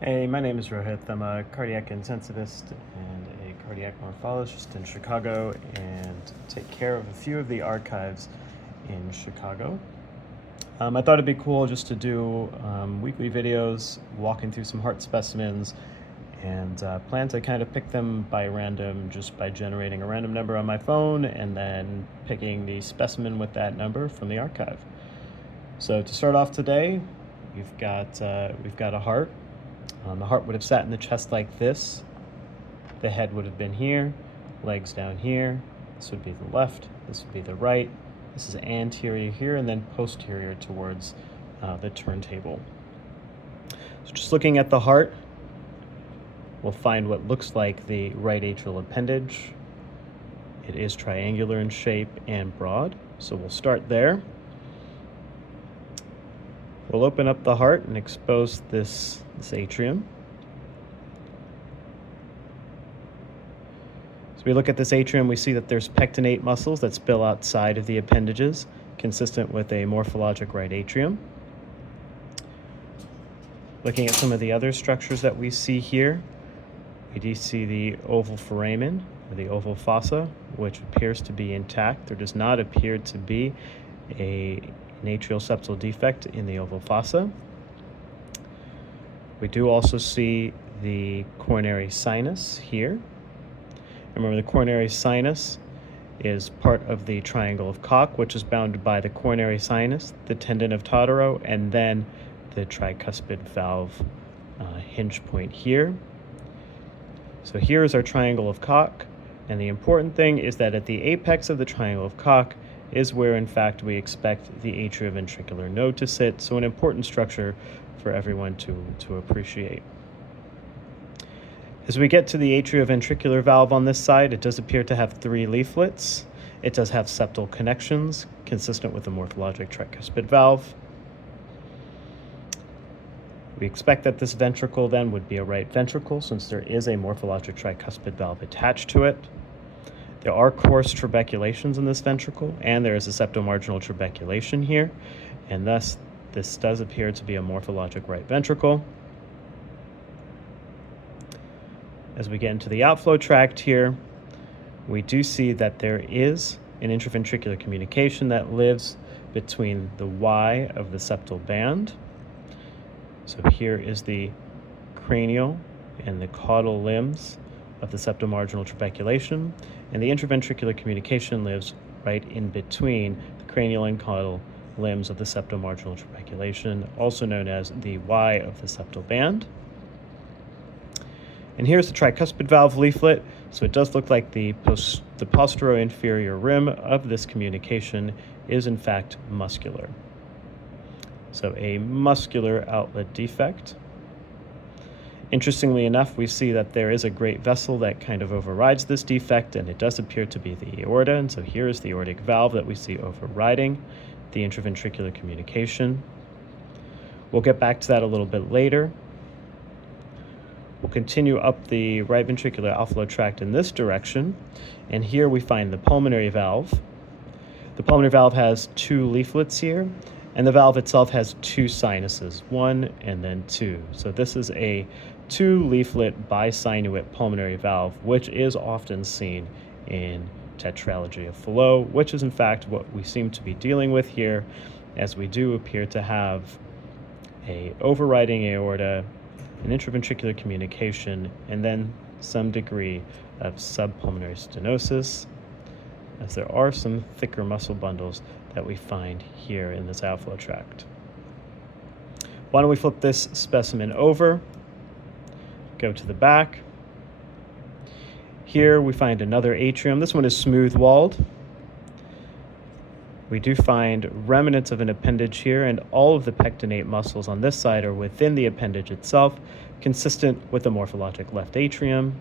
Hey, my name is Rohit. I'm a cardiac intensivist and a cardiac morphologist in Chicago and take care of a few of the archives in Chicago. I thought it'd be cool just to do weekly videos walking through some heart specimens and plan to kind of pick them by random just by generating a random number on my phone and then picking the specimen with that number from the archive. So to start off today, we've got a heart. The heart would have sat in the chest like this. The head would have been here, legs down here. This would be the left, this would be the right. This is anterior here and then posterior towards the turntable. So just looking at the heart, we'll find what looks like the right atrial appendage. It is triangular in shape and broad, so we'll start there. We'll open up the heart and expose this atrium. So we look at this atrium, we see that there's pectinate muscles that spill outside of the appendages, consistent with a morphologic right atrium. Looking at some of the other structures that we see here, we do see the oval foramen, or the oval fossa, which appears to be intact. There does not appear to be an atrial septal defect in the oval fossa. We do also see the coronary sinus here. Remember, the coronary sinus is part of the triangle of Koch, which is bounded by the coronary sinus, the tendon of Totaro, and then the tricuspid valve hinge point here. So here is our triangle of Koch, and the important thing is that at the apex of the triangle of Koch is where, in fact, we expect the atrioventricular node to sit, so an important structure for everyone to appreciate. As we get to the atrioventricular valve on this side, it does appear to have 3 leaflets. It does have septal connections, consistent with the morphologic tricuspid valve. We expect that this ventricle then would be a right ventricle, since there is a morphologic tricuspid valve attached to it. There are coarse trabeculations in this ventricle, and there is a septomarginal trabeculation here, and thus this does appear to be a morphologic right ventricle. As we get into the outflow tract here, we do see that there is an intraventricular communication that lives between the Y of the septal band. So here is the cranial and the caudal limbs of the septomarginal trabeculation, and the intraventricular communication lives right in between the cranial and caudal limbs of the septomarginal trabeculation, also known as the Y of the septal band. And here's the tricuspid valve leaflet. So it does look like the posterior-inferior rim of this communication is in fact muscular. So a muscular outlet defect. Interestingly enough, we see that there is a great vessel that kind of overrides this defect, and it does appear to be the aorta. And so here is the aortic valve that we see overriding the intraventricular communication. We'll get back to that a little bit later. We'll continue up the right ventricular outflow tract in this direction, and here we find the pulmonary valve. The pulmonary valve has 2 leaflets here, and the valve itself has 2 sinuses, 1 and then 2. So this is a 2-leaflet bisinuate pulmonary valve, which is often seen in Tetralogy of Fallot, which is in fact what we seem to be dealing with here, as we do appear to have a overriding aorta, an intraventricular communication, and then some degree of subpulmonary stenosis, as there are some thicker muscle bundles that we find here in this outflow tract. Why don't we flip this specimen over, go to the back. Here we find another atrium. This one is smooth-walled. We do find remnants of an appendage here, and all of the pectinate muscles on this side are within the appendage itself, consistent with the morphologic left atrium.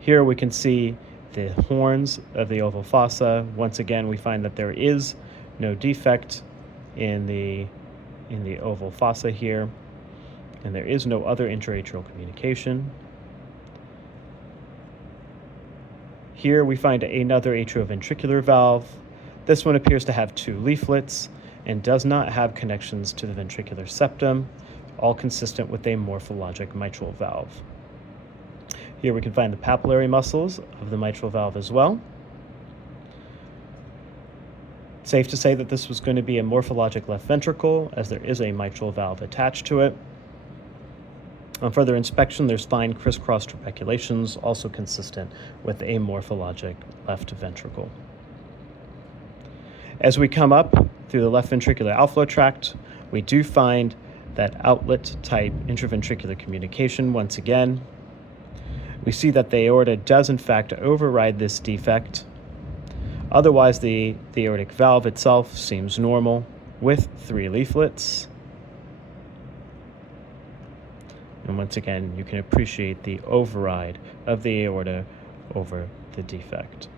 Here we can see the horns of the oval fossa. Once again, we find that there is no defect in the oval fossa here, and there is no other intraatrial communication. Here we find another atrioventricular valve. This one appears to have 2 leaflets and does not have connections to the ventricular septum all consistent with a morphologic mitral valve. Here we can find the papillary muscles of the mitral valve as well. Safe to say that this was going to be a morphologic left ventricle, as there is a mitral valve attached to it. On further inspection, there's fine crisscross trabeculations, also consistent with a morphologic left ventricle. As we come up through the left ventricular outflow tract, we do find that outlet-type intraventricular communication once again. We see that the aorta does in fact override this defect. Otherwise, the aortic valve itself seems normal with 3 leaflets. And once again, you can appreciate the override of the aorta over the defect.